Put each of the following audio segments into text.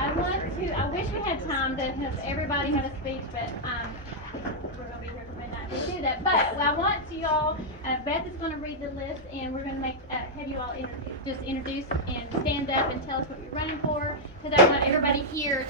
I wish we had time to have everybody have a speech, but we're going to be here till midnight to do that. But I want you all, Beth is going to read the list, and we're going to have you all just introduce and stand up and tell us what you're running for, because I want everybody here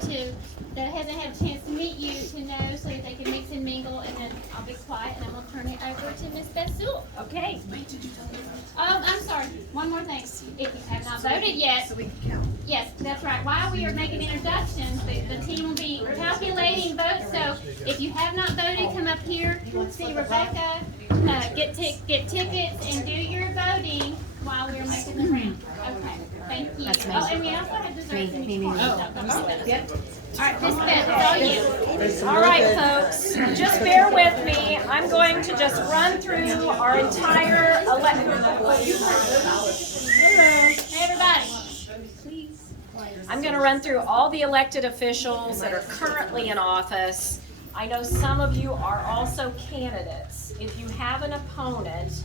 that hasn't had a chance to meet you to know, so that they can mix and mingle, and then I'll be quiet, and I'm going to turn it over to Miss Beth Sewell. Okay. Wait, did you tell me? I'm sorry. One more thing. If you have not voted yet, So we can count. yes, that's right. While we are making introductions, the team will be calculating votes. So if you have not voted, come up here, see Rebecca, get tickets, and do your voting while we're making the round. Okay, thank you. Oh, and we also have desserts in each corner. Yep. All right, Miss Beth, it's all you. All right, folks, just bear with me. I'm going to just run through our entire election. Hey, everybody. I'm going to run through all the elected officials that are currently in office. I know some of you are also candidates. If you have an opponent,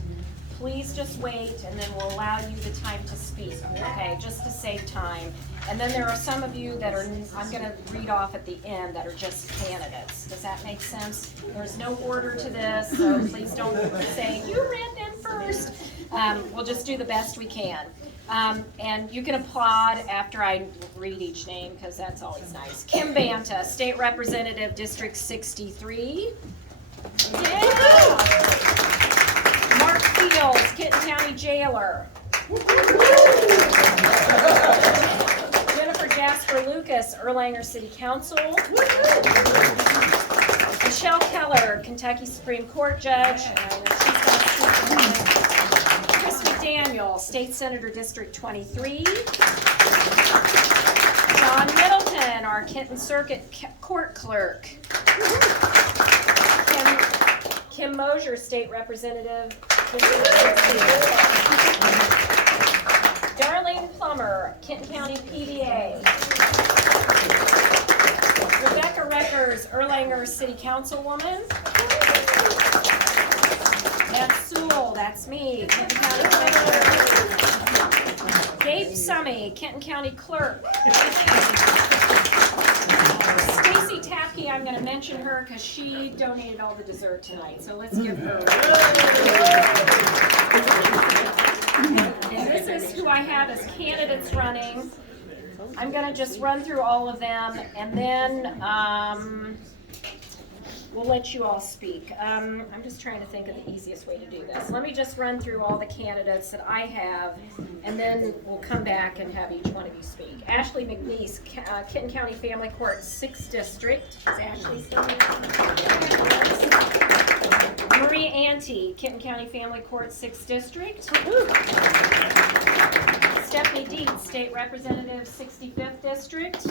please just wait, and then we'll allow you the time to speak, okay, just to save time. And then there are some of you that I'm going to read off at the end that are just candidates. Does that make sense? There's no order to this, so please don't say, you read them first. We'll just do the best we can. And you can applaud after I read each name, because that's always nice. Kim Banta, State Representative, District 63. Yeah. Mark Fields, Kenton County Jailer. Jennifer Jasper Lucas, Erlanger City Council. Michelle Keller, Kentucky Supreme Court Judge. Chris McDaniel, State Senator District 23. John Middleton, our Kenton Circuit Court Clerk. Kim Mosier, State Representative. Darlene Plummer, Kenton County PDA. Rebecca Reckers, Erlanger City Councilwoman. Beth Sewell, that's me, Kenton County Commissioner. Gabe Summey, Kenton County Clerk. Stacy Tapke, I'm going to mention her because she donated all the dessert tonight, so let's give her. And this is who I have as candidates running. I'm going to just run through all of them, and then we'll let you all speak. I'm just trying to think of the easiest way to do this. Let me just run through all the candidates that I have, and then we'll come back and have each one of you speak. Ashley McNeese, Kenton County Family Court, 6th District. Is Ashley still there? Marie Ante, Kenton County Family Court, 6th District. Stephanie Dietz, State Representative, 65th District.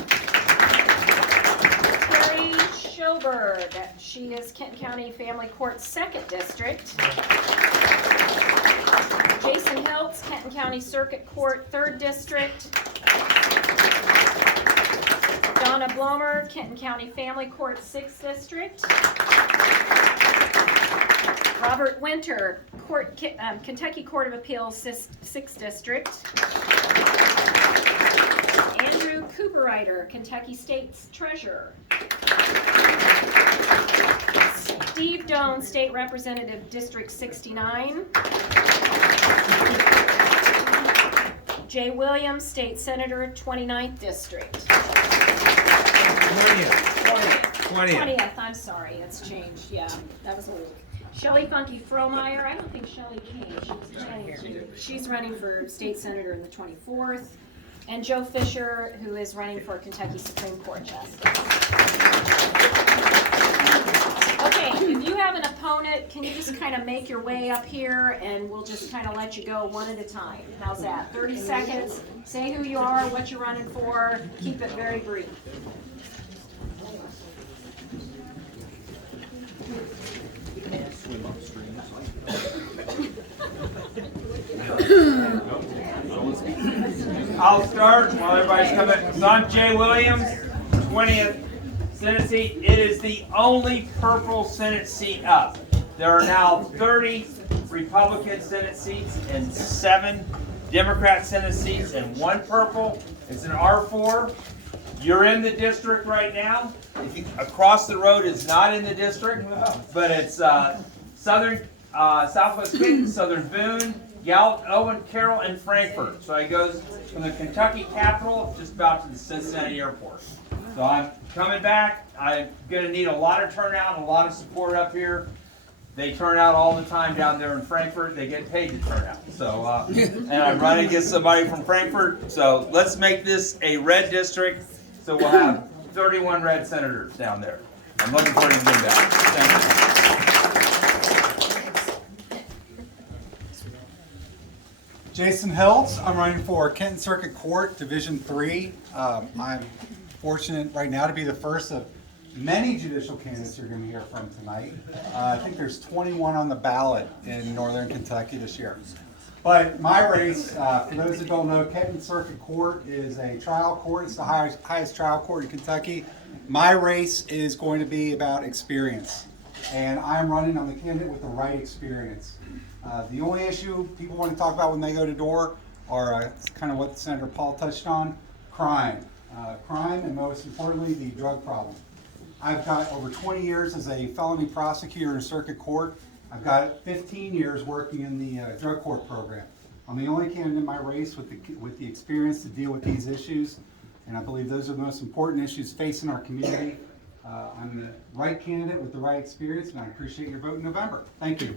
Carrie Schoberg, she is Kenton County Family Court, 2nd District. Jason Hiltz, Kenton County Circuit Court, 3rd District. Donna Blomer, Kenton County Family Court, 6th District. Robert Winter, Kentucky Court of Appeals, 6th District. Andrew Cooperrider, Kentucky State's Treasurer. Steve Doan, State Representative, District 69. Jay Williams, State Senator, 29th District. 20th, I'm sorry, it's changed, yeah, that was a week. Shelley Funky Frohmeyer, I don't think Shelley came, she's running for State Senator in the 24th. And Joe Fisher, who is running for Kentucky Supreme Court Justice. Okay, if you have an opponent, can you just kind of make your way up here, and we'll just kind of let you go one at a time. How's that? 30 seconds. Say who you are, what you're running for. Keep it very brief. I'll start while everybody's coming. So I'm Jay Williams, 20th Senate seat. It is the only purple Senate seat up. There are now 30 Republican Senate seats and 7 Democrat Senate seats and 1 purple. It's an R4. You're in the district right now. Across the road is not in the district, but it's Southwest Kenton, Southern Boone, Gallup, Owen, Carroll, and Frankfort. So it goes from the Kentucky capital just about to the Cincinnati airport. So I'm coming back. I'm going to need a lot of turnout and a lot of support up here. They turn out all the time down there in Frankfurt. They get paid to turn out. So, and I'm running against somebody from Frankfurt. So let's make this a red district. So we'll have 31 red senators down there. I'm looking forward to doing that. Thank you. Jason Hiltz. I'm running for Kenton Circuit Court, Division 3. I'm fortunate right now to be the first of many judicial candidates you're going to hear from tonight. I think there's 21 on the ballot in Northern Kentucky this year. But my race, for those that don't know, Kenton Circuit Court is a trial court. It's the highest trial court in Kentucky. My race is going to be about experience. And I'm running on the candidate with the right experience. The only issue people want to talk about when they go to door are kind of what Senator Paul touched on, crime. Crime, and most importantly, the drug problem. I've got over 20 years as a felony prosecutor in circuit court. I've got 15 years working in the drug court program. I'm the only candidate in my race with the experience to deal with these issues, and I believe those are the most important issues facing our community. I'm the right candidate with the right experience, and I appreciate your vote in November. Thank you.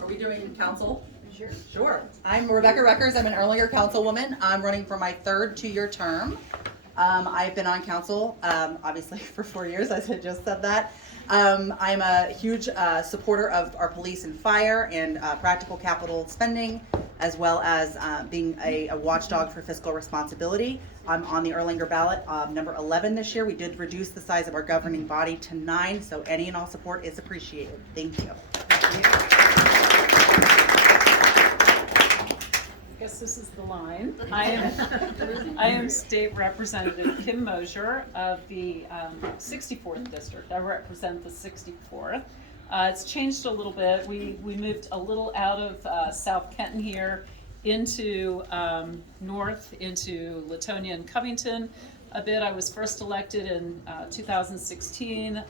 Are we doing council? Sure. I'm Rebecca Reckers. I'm an Erlanger councilwoman. I'm running for my third 2-year term. I've been on council, obviously, for 4 years, as I just said that. I'm a huge supporter of our police and fire and practical capital spending, as well as being a watchdog for fiscal responsibility. I'm on the Erlanger ballot, number 11 this year. We did reduce the size of our governing body to 9, so any and all support is appreciated. Thank you. I guess this is the line. I am State Representative Kim Mosier of the 64th District. I represent the 64th. It's changed a little bit. We moved a little out of South Kenton here into north, into Latonia and Covington a bit. I was first elected in 2016.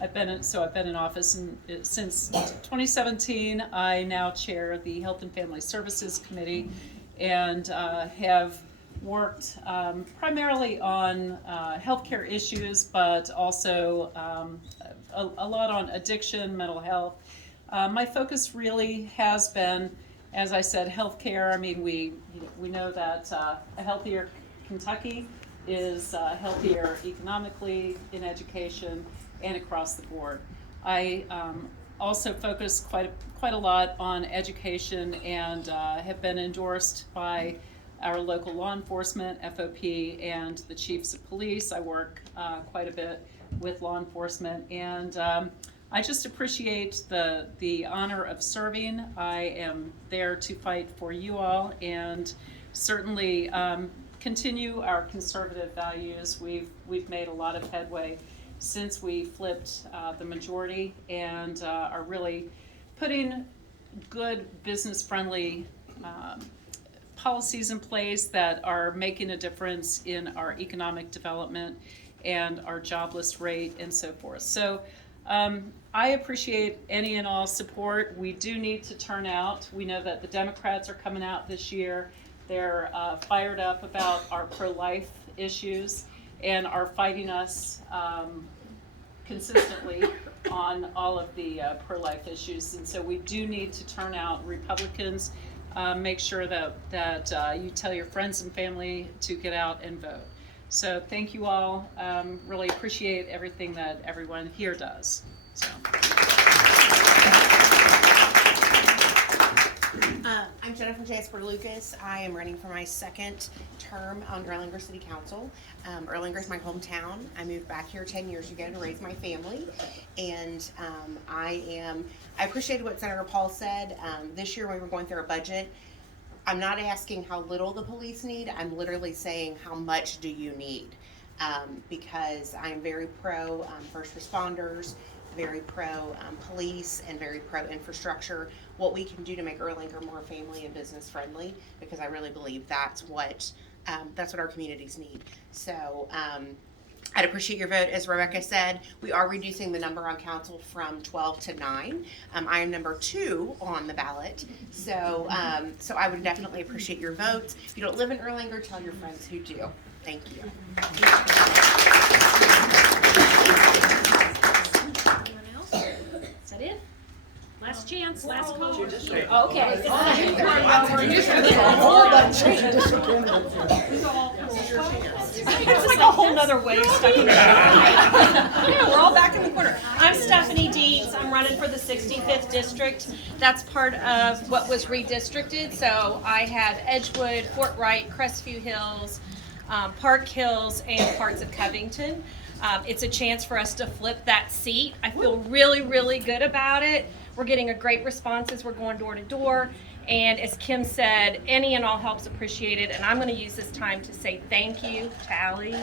I've been in office since 2017. I now chair the Health and Family Services Committee and have worked primarily on healthcare issues, but also a lot on addiction, mental health. My focus really has been, as I said, healthcare. I mean, we know that a healthier Kentucky is healthier economically, in education, and across the board. I also focus quite a lot on education and have been endorsed by our local law enforcement, FOP, and the chiefs of police. I work quite a bit with law enforcement, and I just appreciate the honor of serving. I am there to fight for you all and certainly continue our conservative values. We've made a lot of headway since we flipped the majority and are really putting good business-friendly policies in place that are making a difference in our economic development and our jobless rate and so forth. So I appreciate any and all support. We do need to turn out. We know that the Democrats are coming out this year. They're fired up about our pro-life issues and are fighting us consistently on all of the pro-life issues. And so we do need to turn out. Republicans, make sure that you tell your friends and family to get out and vote. So thank you all. Really appreciate everything that everyone here does. So. I'm Jennifer Jasper Lucas. I am running for my second term on Erlanger City Council. Erlanger is my hometown. I moved back here 10 years ago to raise my family, and I appreciated what Senator Paul said. This year when we were going through a budget, I'm not asking how little the police need. I'm literally saying how much do you need, because I'm very pro first responders. very pro police and very pro infrastructure, what we can do to make Erlanger more family and business friendly, because I really believe that's what our communities need. So I'd appreciate your vote. As Rebecca said, we are reducing the number on council from 12 to 9. I am number 2 on the ballot, so so I would definitely appreciate your votes. If you don't live in Erlanger, tell your friends who do. Thank you. Anyone else? Is that it? Last chance, last call. Okay. It's like a whole nother way stuck in Yeah, we're all back in the corner. I'm Stephanie Deeds. I'm running for the 65th district. That's part of what was redistricted. So I have Edgewood, Fort Wright, Crestview Hills, Park Hills, and parts of Covington. It's a chance for us to flip that seat. I feel really, really good about it. We're getting a great responses. We're going door to door. And as Kim said, any and all help's appreciated. And I'm going to use this time to say thank you to Allie.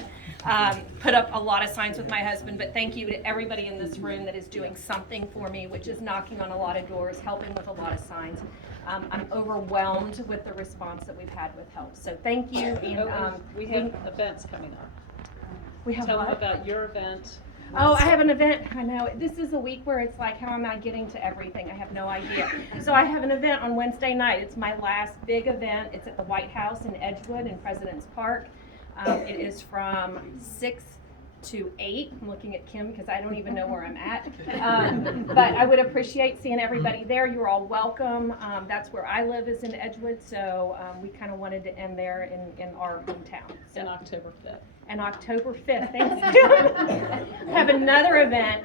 Put up a lot of signs with my husband, but thank you to everybody in this room that is doing something for me, which is knocking on a lot of doors, helping with a lot of signs. I'm overwhelmed with the response that we've had with help. So thank you. And we have events coming up. we have Tell them what? about your event. Oh, I have an event. I know. This is a week where it's like, how am I getting to everything? I have no idea. So I have an event on Wednesday night. It's my last big event. It's at the White House in Edgewood in President's Park. It is from 6 to 8. I'm looking at Kim because I don't even know where I'm at. But I would appreciate seeing everybody there. You're all welcome. That's where I live, is in Edgewood. So we kind of wanted to end there in our hometown. So. On October 5th. And October 5th, thanks Kim. I have another event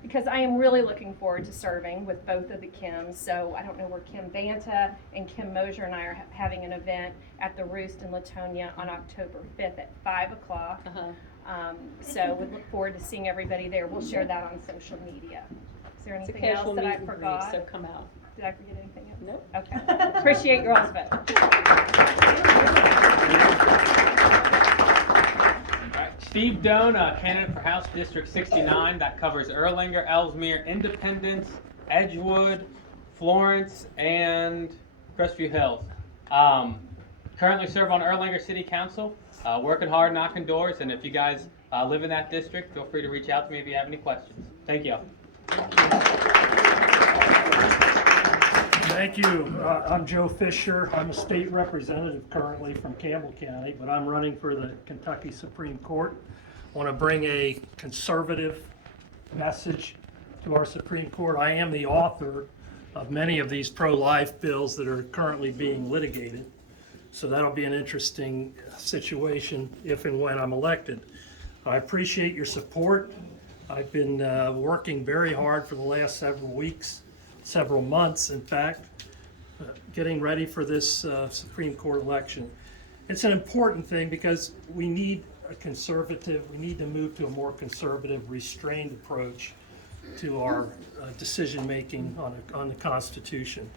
because I am really looking forward to serving with both of the Kims. So I don't know where Kim Banta and Kim Mosier and I are having an event at the Roost in Latonia on October 5th at 5 o'clock. So we look forward to seeing everybody there. We'll share that on social media. Is there It's a anything else casual that meet I and greet, forgot? so come out. Did I forget anything else? Nope. Okay. Appreciate your all's vote. Steve Doan, candidate for House District 69. That covers Erlanger, Ellesmere, Independence, Edgewood, Florence, and Crestview Hills. Currently serve on Erlanger City Council. Working hard, knocking doors, and if you guys live in that district, feel free to reach out to me if you have any questions. Thank you. Thank you. I'm Joe Fisher. I'm a state representative currently from Campbell County, but I'm running for the Kentucky Supreme Court. I want to bring a conservative message to our Supreme Court. I am the author of many of these pro-life bills that are currently being litigated. So that'll be an interesting situation if and when I'm elected. I appreciate your support. I've been working very hard for the last several weeks, several months, in fact, getting ready for this Supreme Court election. It's an important thing because we need we need to move to a more conservative, restrained approach to our decision-making on the Constitution.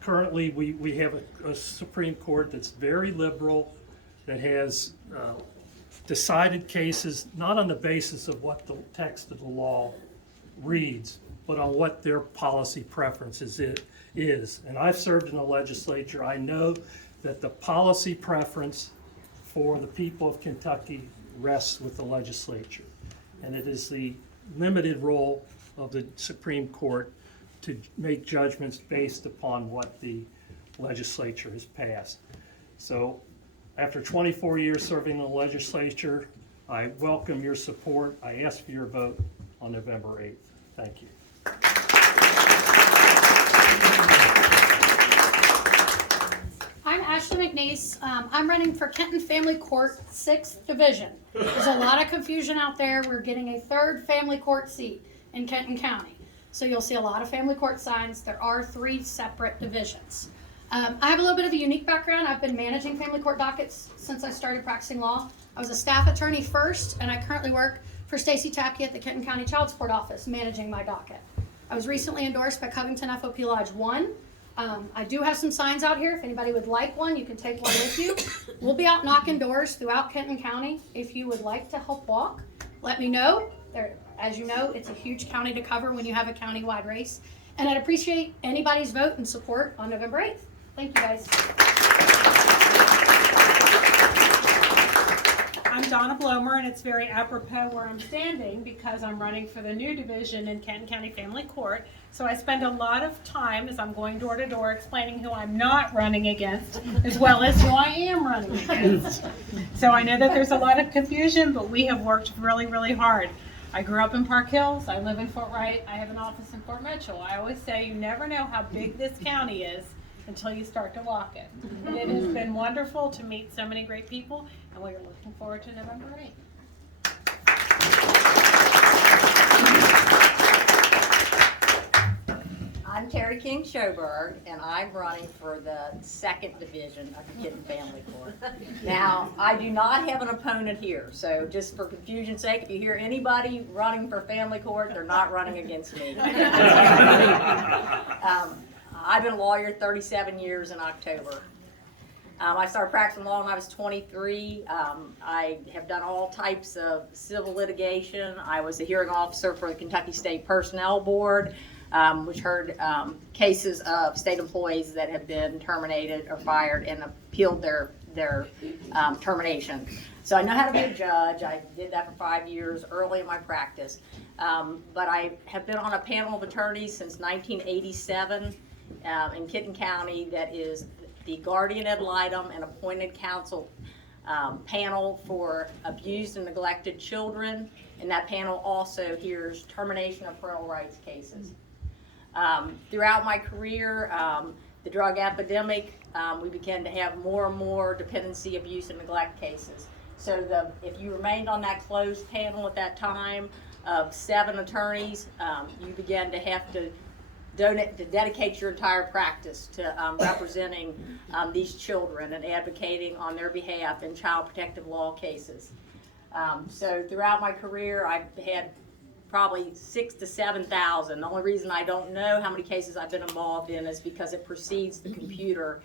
Currently, we have a Supreme Court that's very liberal, that has decided cases not on the basis of what the text of the law reads, but on what their policy preferences is. And I've served in the legislature. I know that the policy preference for the people of Kentucky rests with the legislature. And it is the limited role of the Supreme Court to make judgments based upon what the legislature has passed. So after 24 years serving in the legislature, I welcome your support. I ask for your vote on November 8th. Thank you. I'm Ashley McNeese. I'm running for Kenton Family Court, 6th Division. There's a lot of confusion out there. We're getting a 3rd family court seat in Kenton County. So you'll see a lot of family court signs. There are 3 separate divisions. I have a little bit of a unique background. I've been managing family court dockets since I started practicing law. I was a staff attorney first, and I currently work for Stacy Tapke at the Kenton County Child Support Office, managing my docket. I was recently endorsed by Covington FOP Lodge 1. I do have some signs out here. If anybody would like one, you can take one with you. We'll be out knocking doors throughout Kenton County. If you would like to help walk, let me know. as you know, it's a huge county to cover when you have a county-wide race. And I'd appreciate anybody's vote and support on November 8th. Thank you, guys. I'm Donna Blomer, and it's very apropos where I'm standing because I'm running for the new division in Kenton County Family Court. So I spend a lot of time as I'm going door to door explaining who I'm not running against as well as who I am running against. So I know that there's a lot of confusion, but we have worked really, really hard. I grew up in Park Hills. I live in Fort Wright. I have an office in Fort Mitchell. I always say you never know how big this county is until you start to walk it. And it has been wonderful to meet so many great people, and we are looking forward to November 8th. I'm Terry King Schoberg, and I'm running for the 2nd Division of the Kenton Family Court. Now, I do not have an opponent here, so just for confusion's sake, if you hear anybody running for family court, they're not running against me. I've been a lawyer 37 years in October. I started practicing law when I was 23. I have done all types of civil litigation. I was a hearing officer for the Kentucky State Personnel Board, which heard cases of state employees that have been terminated or fired and appealed their termination. So I know how to be a judge. I did that for 5 years early in my practice. But I have been on a panel of attorneys since 1987 in Kenton County that is the guardian ad litem and appointed counsel panel for abused and neglected children. And that panel also hears termination of parental rights cases. Throughout my career, the drug epidemic, we began to have more and more dependency, abuse, and neglect cases. So if you remained on that closed panel at that time of 7 attorneys, you began to have to dedicate your entire practice to representing these children and advocating on their behalf in child protective law cases. So throughout my career, I've had probably 6,000 to 7,000. The only reason I don't know how many cases I've been involved in is because it precedes the computer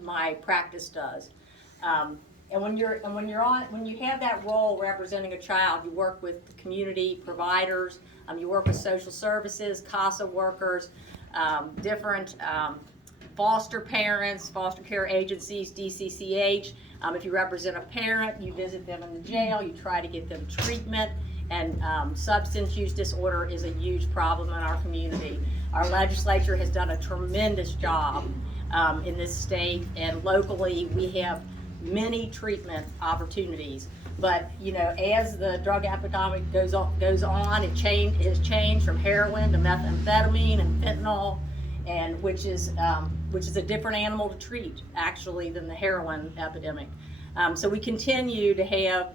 my practice does. And when you have that role representing a child, you work with community providers, you work with social services, CASA workers, different foster parents, foster care agencies, DCCH. If you represent a parent, you visit them in the jail, you try to get them treatment, and substance use disorder is a huge problem in our community. Our legislature has done a tremendous job in this state, and locally we have many treatment opportunities. But you know, as the drug epidemic goes on, it has changed from heroin to methamphetamine and fentanyl, and which is a different animal to treat actually than the heroin epidemic. So we continue to have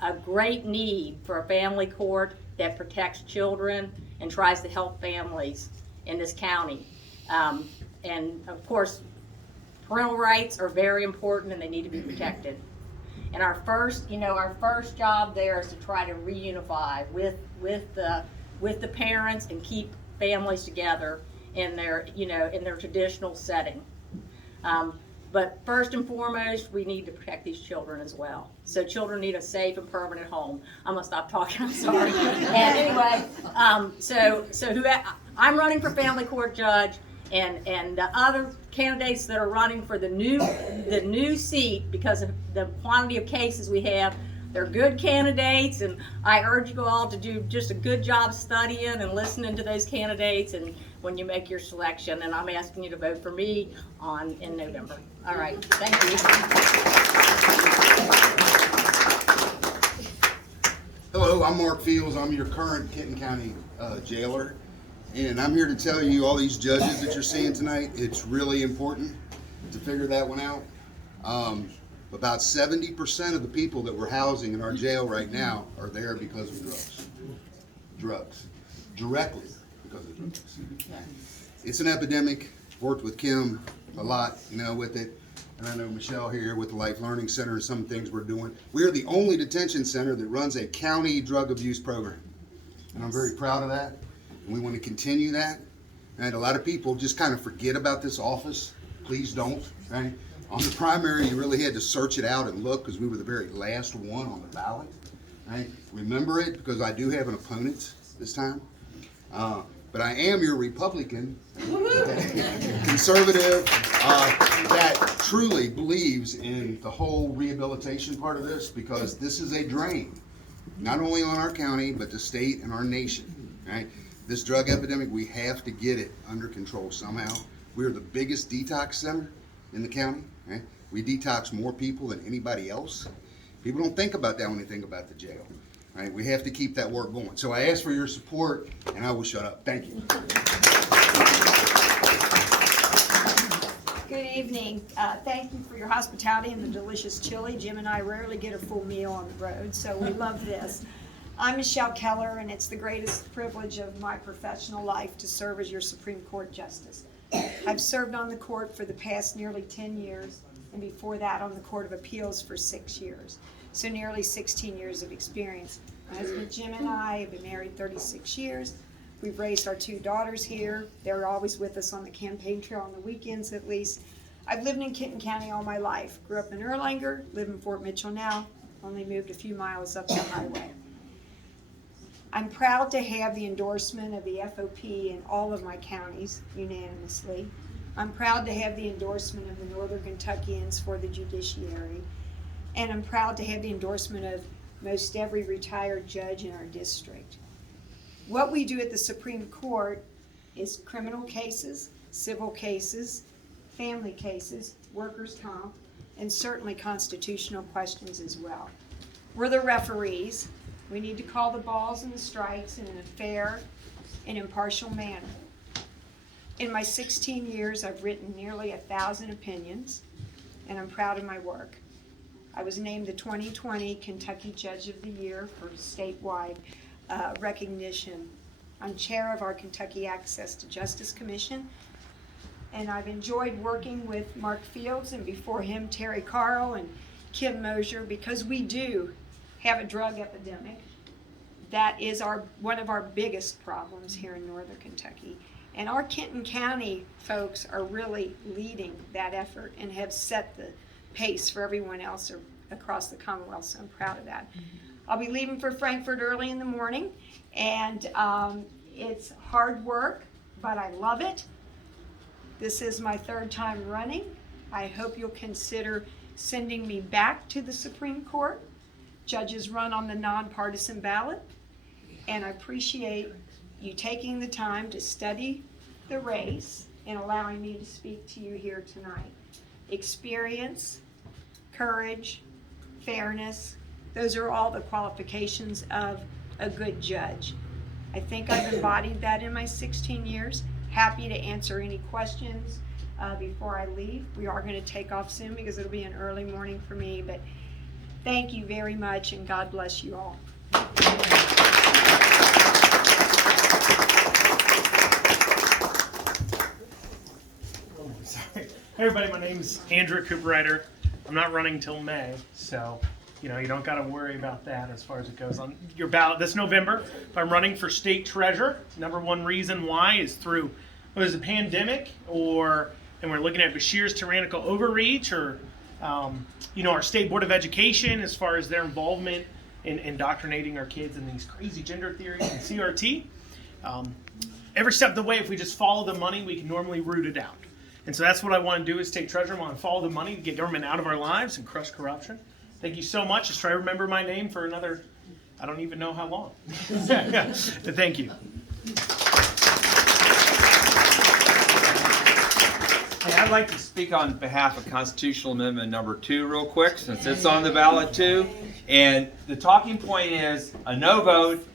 a great need for a family court that protects children and tries to help families in this county. And of course, parental rights are very important and they need to be protected. And our first job there is to try to reunify with the parents and keep families together in their traditional setting. But first and foremost, we need to protect these children as well. So children need a safe and permanent home. I'm gonna stop talking, I'm sorry. And anyway, I'm running for family court judge, and the other candidates that are running for the new seat, because of the quantity of cases we have, they're good candidates, and I urge you all to do just a good job studying and listening to those candidates and when you make your selection, and I'm asking you to vote for me in November. All right, thank you. Hello, I'm Mark Fields. I'm your current Kenton County jailer, and I'm here to tell you, all these judges that you're seeing tonight, it's really important to figure that one out. About 70% of the people that we're housing in our jail right now are there because of drugs, directly because of drugs. It's an epidemic. Worked with Kim a lot, with it, and I know Michelle here with the Life Learning Center and some things we're doing. We are the only detention center that runs a county drug abuse program, and I'm very proud of that, and we want to continue that. And a lot of people just kind of forget about this office. Please don't, right? On the primary, you really had to search it out and look because we were the very last one on the ballot. right? Remember it, because I do have an opponent this time. But I am your Republican, conservative, that truly believes in the whole rehabilitation part of this, because this is a drain, not only on our county, but the state and our nation, right? This drug epidemic, we have to get it under control somehow. We are the biggest detox center in the county, right? We detox more people than anybody else. People don't think about that when they think about the jail. Right, we have to keep that work going. So I ask for your support, and I will shut up. Thank you. Good evening. Thank you for your hospitality and the delicious chili. Jim and I rarely get a full meal on the road, so we love this. I'm Michelle Keller, and it's the greatest privilege of my professional life to serve as your Supreme Court Justice. I've served on the court for the past nearly 10 years, and before that on the Court of Appeals for 6 years. So nearly 16 years of experience. My husband Jim and I have been married 36 years. We've raised our 2 daughters here. They're always with us on the campaign trail on the weekends at least. I've lived in Kenton County all my life. Grew up in Erlanger, live in Fort Mitchell now, only moved a few miles up the highway. I'm proud to have the endorsement of the FOP in all of my counties unanimously. I'm proud to have the endorsement of the Northern Kentuckians for the judiciary. And I'm proud to have the endorsement of most every retired judge in our district. What we do at the Supreme Court is criminal cases, civil cases, family cases, workers' comp, and certainly constitutional questions as well. We're the referees. We need to call the balls and the strikes in a fair and impartial manner. In my 16 years, I've written nearly 1,000 opinions, and I'm proud of my work. I was named the 2020 Kentucky Judge of the Year for statewide recognition. I'm chair of our Kentucky Access to Justice Commission, and I've enjoyed working with Mark Fields and before him Terry Carl and Kim Mosier, because we do have a drug epidemic. That is one of our biggest problems here in Northern Kentucky. And our Kenton County folks are really leading that effort and have set the pace for everyone else across the Commonwealth, so I'm proud of that. I'll be leaving for Frankfurt early in the morning, and it's hard work, but I love it. This is my 3rd time running. I hope you'll consider sending me back to the Supreme Court. Judges run on the nonpartisan ballot, and I appreciate you taking the time to study the race and allowing me to speak to you here tonight. Experience, courage, fairness, those are all the qualifications of a good judge. I think I've embodied that in my 16 years. Happy to answer any questions before I leave. We are going to take off soon because it'll be an early morning for me, but thank you very much, and God bless you all. Sorry. Hey everybody, my name's Andrew Cooperrider. I'm not running till May, so you don't got to worry about that as far as it goes on your ballot this November. I'm running for state treasurer. Number one reason why is through the pandemic, and we're looking at Bashir's tyrannical overreach, or our state board of education as far as their involvement in indoctrinating our kids in these crazy gender theories and CRT. Every step of the way, if we just follow the money, we can normally root it out. And so that's what I want to do as state treasurer. I want to follow the money to get government out of our lives and crush corruption. Thank you so much. Just try to remember my name for another, I don't even know how long. But thank you. Hey, I'd like to speak on behalf of Constitutional Amendment number 2 real quick, since it's on the ballot too. And the talking point is a no vote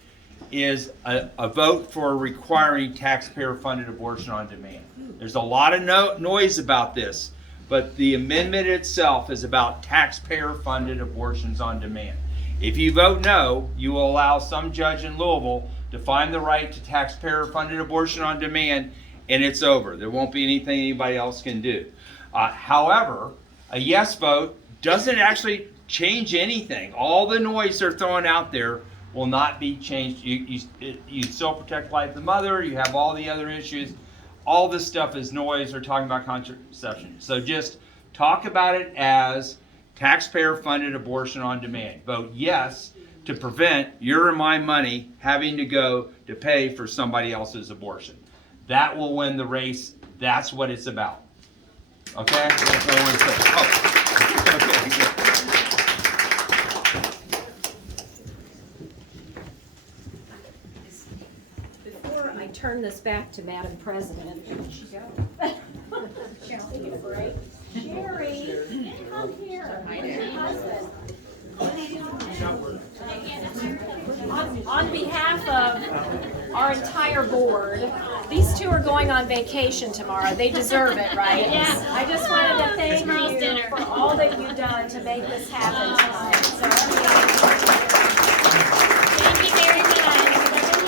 is a vote for requiring taxpayer-funded abortion on demand. There's a lot of noise about this, but the amendment itself is about taxpayer-funded abortions on demand. If you vote no, you will allow some judge in Louisville to find the right to taxpayer-funded abortion on demand, and it's over. There won't be anything anybody else can do. However, a yes vote doesn't actually change anything. All the noise they're throwing out there will not be changed. You still protect life of the mother. You have all the other issues. All this stuff is noise. We're talking about contraception. So just talk about it as taxpayer-funded abortion on demand. Vote yes to prevent your and my money having to go to pay for somebody else's abortion. That will win the race. That's what it's about. Okay? That's what I want to say. Oh. Okay, good. Before I turn this back to Madam President, where'd she go? Taking a break. Sherry, come here. On behalf of our entire board, these two are going on vacation tomorrow. They deserve it, right? Yeah. I just wanted to thank Tomorrow's you dinner. for all that you've done to make this happen tonight. So, Thank you very much.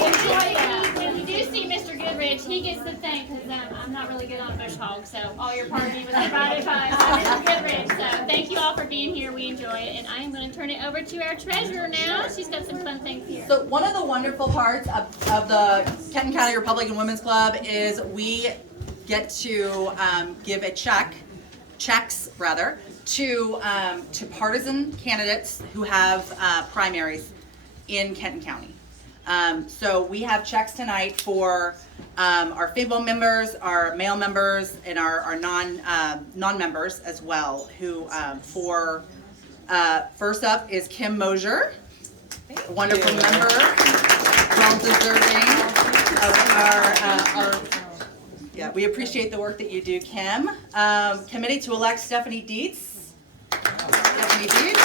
Enjoy that. When you do see Mr. Goodrich, he gets the thing, because I'm not really good on bush hog, so all your party was provided by Mr. Goodrich. So thank you all for being here. We enjoy it. And I am going to turn it over to our treasurer now. She's got some fun things here. So one of the wonderful parts of the Kenton County Republican Women's Club is we get to give a checks to partisan candidates who have primaries in Kenton County. So we have checks tonight for our female members, our male members, and our non-members as well. Who for first up is Kim Mosier, a wonderful member, well deserving of our. Yeah, we appreciate the work that you do, Kim. Committee to elect Stephanie Dietz. Stephanie Dietz.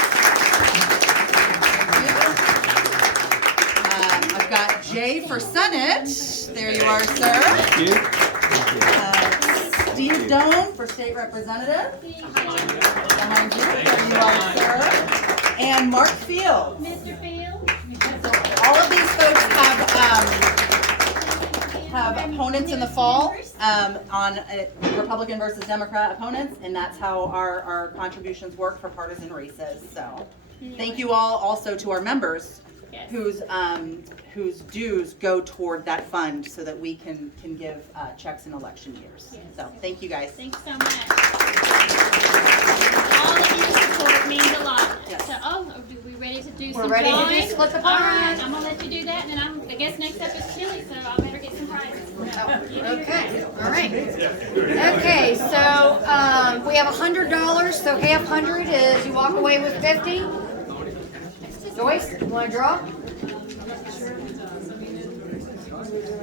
I've got Jay for Senate. There you are, sir. Thank you. Steve Doan for State Representative. Behind you. There you are, sir. And Mark Field. Mr. Field. All of these folks have opponents in the fall on Republican versus Democrat opponents, and that's how our contributions work for partisan races. So thank you all also to our members whose dues go toward that fund so that we can give checks in election years. Yes. So thank you guys. Thanks so much. All of your support means a lot. Yes. So, are we ready to do We're some ready to do drawing? split the All pie. right, I'm gonna let you do that, and then I guess next up is Chilli, so I better get some prizes. Okay, all right. Okay, so we have $100, so half 100 is you walk away with 50. Joyce, you want to draw?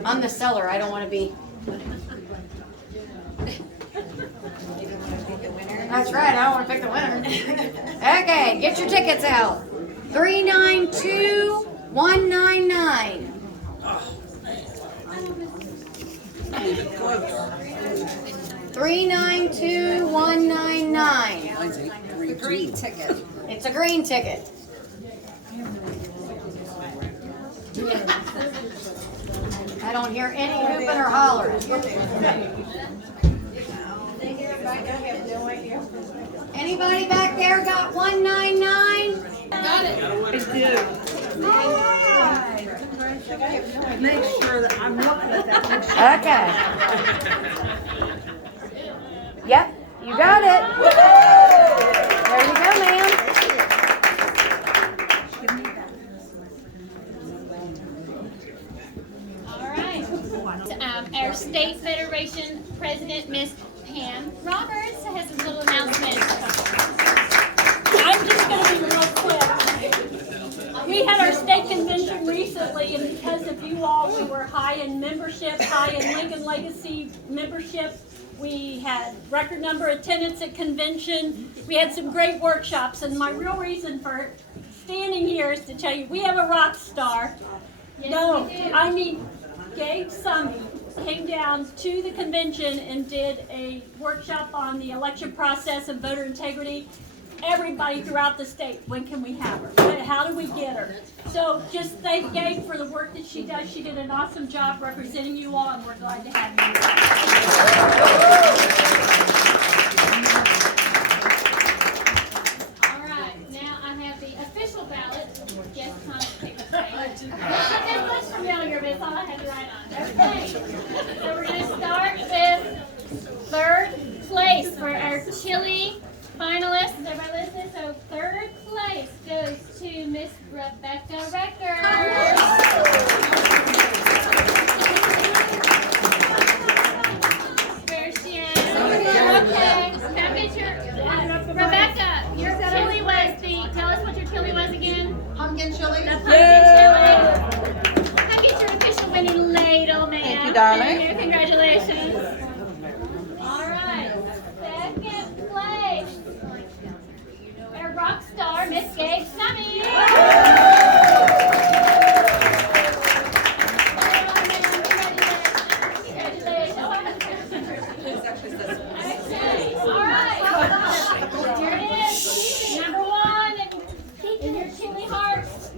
I'm the seller, I don't want to be. That's right, I don't want to pick the winner. Okay, get your tickets out. 392-199. 392-199. The green ticket. It's a green ticket. I don't hear any hooping or hollering. Anybody back there got 199? Got it. Make sure that I'm looking at that. Okay. Yep, you got it. There you go, ma'am. All right. Our State Federation President, Miss Pam Roberts, has a little announcement. I'm just gonna be real quick. We had our state convention recently, and because of you all, we were high in membership, high in Lincoln Legacy membership. We had record number attendance at convention. We had some great workshops, and my real reason for standing here is to tell you, we have a rock star. Yes, No, we do. I mean, Gabe Summey came down to the convention and did a workshop on the election process and voter integrity. Everybody throughout the state, when can we have her? How do we get her? So just thank Gabe for the work that she does. She did an awesome job representing you all, and we're glad to have you. All right, now I have the official ballot. Yes, Tom, take the page. That was familiar, but it's all I had to write on. Okay, so we're going to start with third place for our Chilli finalists. Is everybody listening? So third place goes to Miss Rebecca darling. Congratulations. All right, second place. Our rock star, Miss Gabe Snummy. Okay, all right. Here it is. Number one in your Chilli hearts,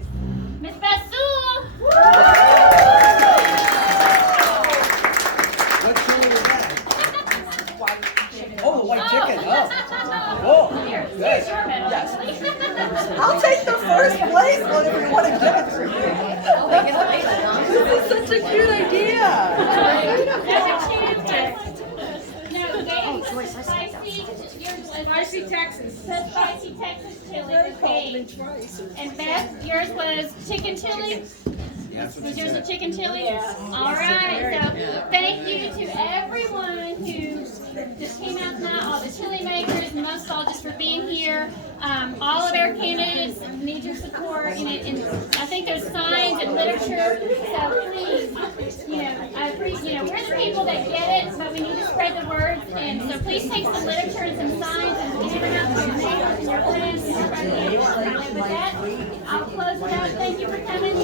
Miss Basul. What chili is that? Oh, white chicken. Oh. Oh. Here, Good. here's your medal. Yes. I'll take the first place one if you want to give it to me. This is such a cute idea. Spicy Texas. The spicy Texas chili for Gabe. And Beth, yours was chicken chili? Was yours a chicken chili? Yeah. All right. So thank you to everyone who just came out tonight, all the chili makers, and most of all just for being here. All of our candidates need your support. And I think there's signs and literature. So please, we're the people that get it, but we need to spread the word. And so please take some literature and some signs and give it out to your neighbors and your friends and your friends. And with that, I'll close it out. Thank you for coming.